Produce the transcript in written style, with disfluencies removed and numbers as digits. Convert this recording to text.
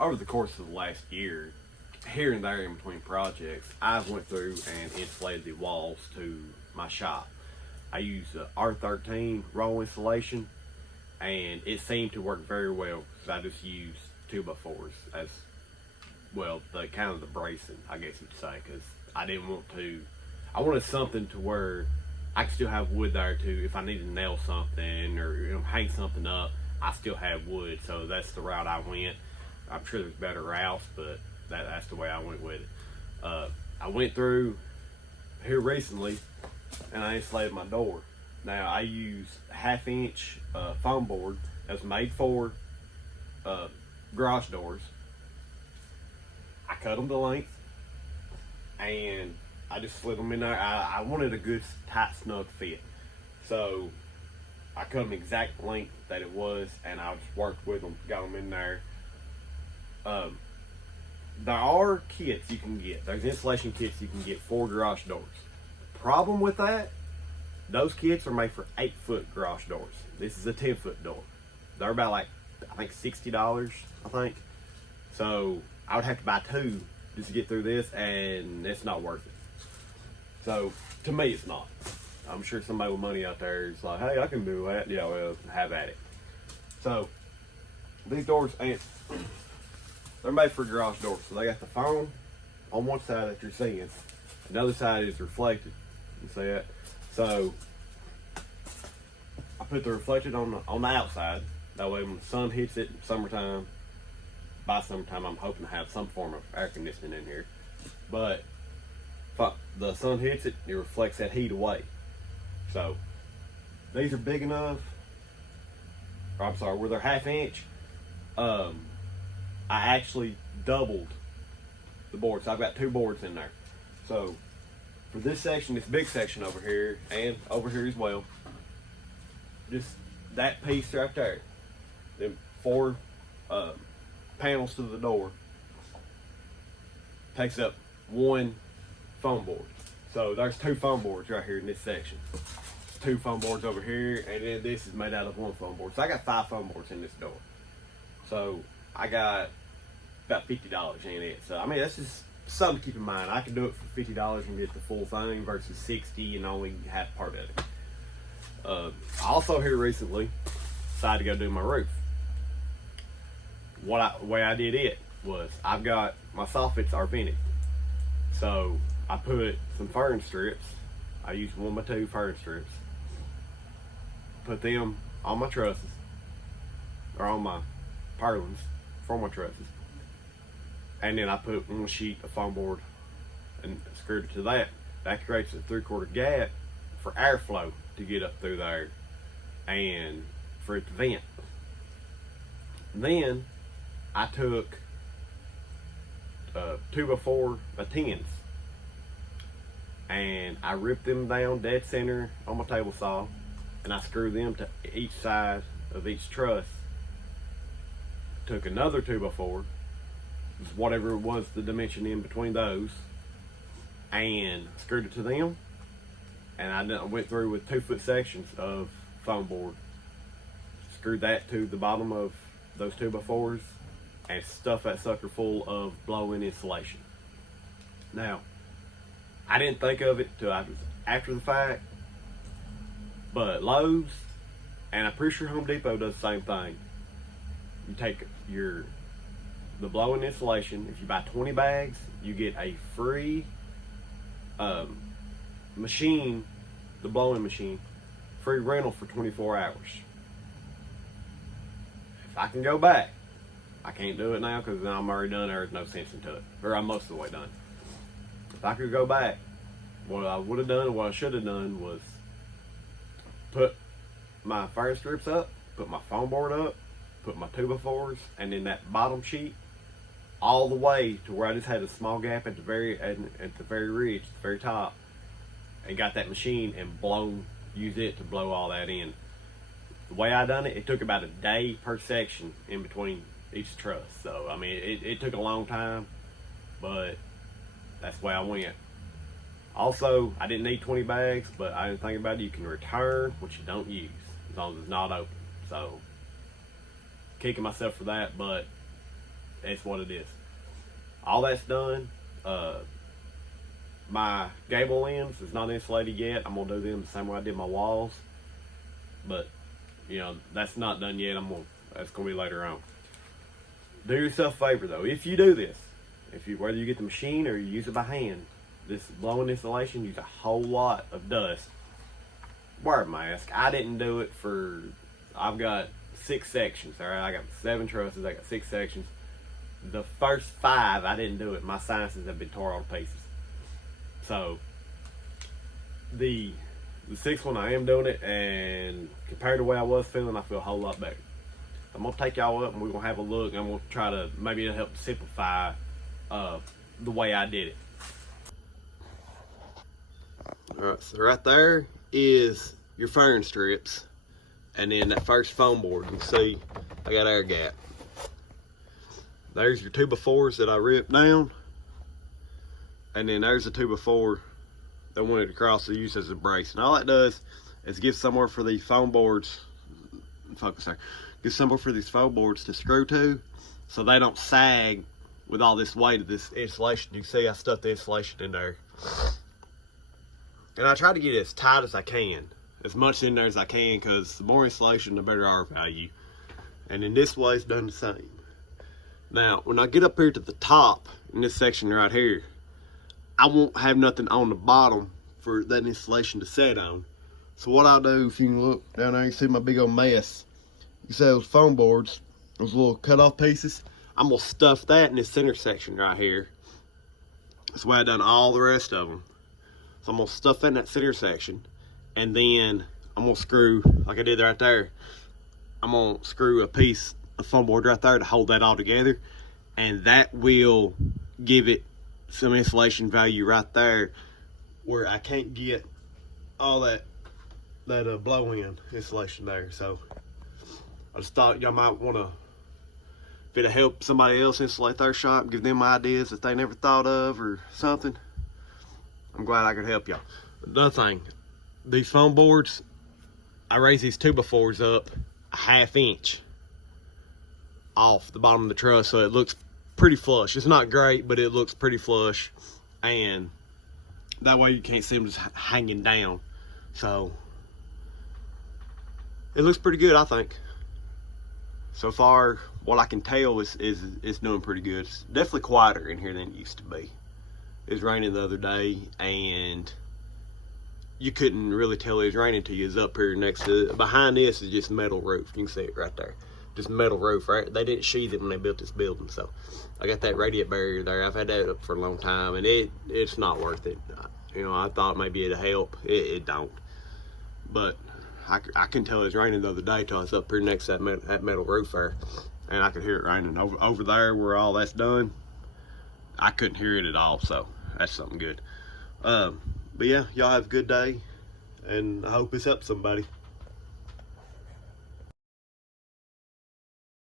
over the course of the last year, here and there in between projects, I went through and insulated the walls to my shop. I used R13 roll insulation, and it seemed to work very well because I just used 2x4s as well, the kind of the bracing, I guess you'd say, because I didn't want to. I wanted something to where I could still have wood there too. If I need to nail something or hang something up, I still have wood. So that's the route I went. I'm sure there's better routes, but that's the way I went with it. I went through here recently and I insulated my door. Now I used a 1/2 inch foam board that's made for garage doors. I cut them to length and I just slid them in there. I wanted a good tight snug fit, so I cut them exact length that it was, and I just worked with them, got them in there. There are kits you can get. There's insulation kits you can get for garage doors. Problem with that, those kits are made for 8-foot garage doors. This is a 10-foot door. They're about like, I think $60, I think. So I would have to buy 2 just to get through this, and it's not worth it. So to me, it's not. I'm sure somebody with money out there is like, hey, I can do that. Yeah, well, have at it. So these doors ain't, they're made for garage doors. So they got the foam on one side that you're seeing. The other side is reflected. You see that? So I put the reflected on the outside. That way when the sun hits it in summertime, by summertime I'm hoping to have some form of air conditioning in here. But if the sun hits it, it reflects that heat away. So these are big enough, or I'm sorry, where they're 1/2 inch. I actually doubled the boards. So I've got 2 boards in there. So for this section, this big section over here, and over here as well, just that piece right there, them 4 panels to the door, takes up 1 foam board. So there's 2 foam boards right here in this section. 2 foam boards over here, and then this is made out of 1 foam board. So I got 5 foam boards in this door. So I got about $50 in it. So I mean, that's just something to keep in mind. I can do it for $50 and get the full thing versus $60 and only half part of it. I also here recently decided to go do my roof. The way I did it was, I've got my soffits are vented. So I put some fern strips. I used 1x2 fern strips. Put them on my trusses, or on my purlins for my trusses. And then I put 1 sheet of foam board and screwed it to that. That creates a 3/4 gap for airflow to get up through there and for it to vent. Then I took 2x4 10s and I ripped them down dead center on my table saw, and I screwed them to each side of each truss. Took another 2x4, whatever was the dimension in between those, and screwed it to them, and I went through with 2-foot sections of foam board, screwed that to the bottom of those 2x4s, and stuffed that sucker full of blow-in insulation. Now, I didn't think of it till after the fact, but Lowe's, and I'm pretty sure Home Depot does the same thing. You take the blow-in insulation. If you buy 20 bags, you get a free machine, the blow-in machine, free rental for 24 hours. If I can go back, I can't do it now because I'm already done. There's no sense into it, or I'm most of the way done. If I could go back, what I would have done, and what I should have done, was put my fire strips up, put my foam board up, put my 2x4s, and then that bottom sheet all the way to where I just had a small gap at the very ridge, the very top, and got that machine and use it to blow all that in. The way I done it, it took about a day per section in between each truss. So I mean, it took a long time, but that's the way I went. Also, I didn't need 20 bags, but I didn't think about it. You can return what you don't use as long as it's not open. So kicking myself for that, but It's what it is. All that's done. My gable ends is not insulated yet. I'm gonna do them the same way I did my walls, but you know that's not done yet. That's gonna be later on. Do yourself a favor though. If you do this, whether you get the machine or you use it by hand, this blowing insulation use a whole lot of dust. Wear a mask. I didn't do it for. I've got 6 sections. All right, I got 7 trusses. I got 6 sections. The first 5 I didn't do it. My sinuses have been tore all to pieces. So the 6th one I am doing it, and compared to the way I was feeling, I feel a whole lot better. I'm gonna take y'all up and we're gonna have a look, and I'm gonna try to maybe it'll help simplify the way I did it. Alright, so right there is your fern strips, and then that first foam board. You can see I got air gap. There's your 2x4s that I ripped down, and then there's the 2x4 that went across to use as a brace. And all that does is give somewhere for these foam boards, focus there, give somewhere for these foam boards to screw to, so they don't sag with all this weight of this insulation. You can see I stuffed the insulation in there. And I try to get it as tight as I can, as much in there as I can, because the more insulation, the better R value. And in this way, it's done the same. Now, when I get up here to the top, in this section right here, I won't have nothing on the bottom for that insulation to set on. So what I'll do, if you can look down there, you see my big old mess. You see those foam boards, those little cut off pieces? I'm gonna stuff that in this center section right here. That's the way I've done all the rest of them. So I'm gonna stuff that in that center section, and then I'm gonna screw, like I did right there, I'm gonna screw a piece of foam board right there to hold that all together, and that will give it some insulation value right there where I can't get all that blow-in insulation there. So I just thought y'all might want to, if it'll help somebody else insulate their shop, give them ideas that they never thought of or something, I'm glad I could help y'all. Another thing, these foam boards, I raised these 2x4s up a 1/2 inch off the bottom of the truss, so it looks pretty flush. It's not great, but it looks pretty flush, and that way you can't see them just hanging down. So it looks pretty good, I think. So far, what I can tell is doing pretty good. It's definitely quieter in here than it used to be. It was raining the other day, and you couldn't really tell it was raining until you was up here next to it. Behind this is just metal roof. You can see it right there. Just metal roof, right? They didn't sheathe it when they built this building, so I got that radiant barrier there. I've had that up for a long time, and it's not worth it. You know, I thought maybe it'd help. It don't. But I couldn't tell it was raining the other day till I was up here next to that metal roof there, and I could hear it raining. Over there where all that's done, I couldn't hear it at all, so that's something good. But yeah, y'all have a good day, and I hope it's helped somebody.